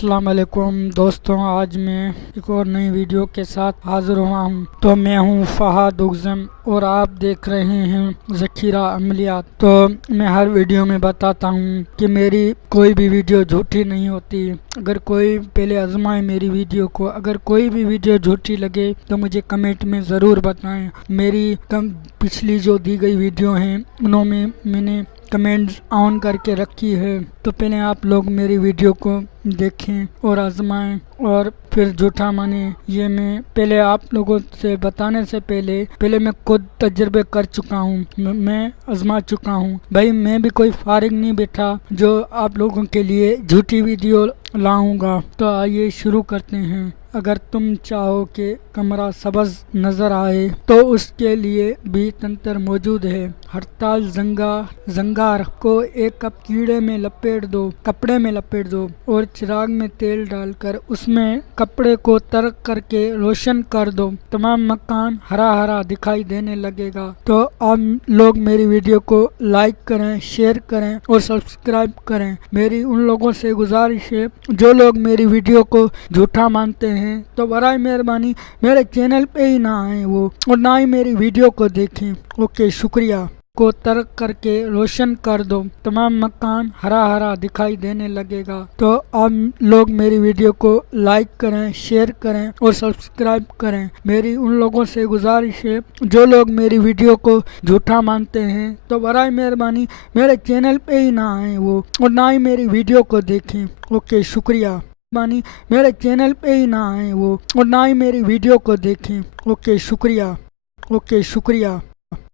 अस्सलाम वालेकुम दोस्तों, आज मैं एक और नई वीडियो के साथ हाज़िर हुआ हूँ। तो मैं हूँ फहाद उगज़म और आप देख रहे हैं ज़ख़ीरा अमलियात। तो मैं हर वीडियो में बताता हूँ कि मेरी कोई भी वीडियो झूठी नहीं होती। अगर कोई पहले आजमाए मेरी वीडियो को, अगर कोई भी वीडियो झूठी लगे तो मुझे कमेंट में ज़रूर बताएं। मेरी पिछली जो दी गई वीडियो हैं उनमें मैंने कमेंट्स ऑन करके रखी है, तो पहले आप लोग मेरी वीडियो को देखें और आजमाएं और फिर झूठा माने। ये मैं पहले आप लोगों से बताने से पहले मैं खुद तजर्बे कर चुका हूँ, मैं आजमा चुका हूँ। भाई मैं भी कोई फारिग नहीं बैठा जो आप लोगों के लिए झूठी वीडियो लाऊंगा। तो आइए शुरू करते हैं। अगर तुम चाहो कि कमरा सबज नज़र आए तो उसके लिए भी तंतर मौजूद है। हड़ताल जंगार को एक कप कीड़े में लपेट दो, कपड़े में लपेट दो और चिराग में तेल डालकर उसमें कपड़े को तर्क करके रोशन कर दो। तमाम मकान हरा हरा दिखाई देने लगेगा। तो आप लोग मेरी वीडियो को लाइक करें, शेयर करें और सब्सक्राइब करें। मेरी उन लोगों से गुजारिश है जो लोग मेरी वीडियो को झूठा मानते हैं तो बराए मेहरबानी मेरे चैनल पे ही ना आए वो, और ना ही मेरी वीडियो को देखें। ओके, शुक्रिया। को तर्क करके रोशन कर दो। तमाम मकान हरा हरा दिखाई देने लगेगा। तो आप लोग मेरी वीडियो को लाइक करें, शेयर करें और सब्सक्राइब करें। मेरी उन लोगों से गुजारिश है जो लोग मेरी वीडियो को झूठा मानते हैं तो बराए मेहरबानी मेरे चैनल पे ही ना आए वो, और ना ही मेरी वीडियो को देखें। ओके, शुक्रिया। मेरे चैनल पे ही ना आए वो और ना ही मेरी वीडियो को देखें। ओके, शुक्रिया।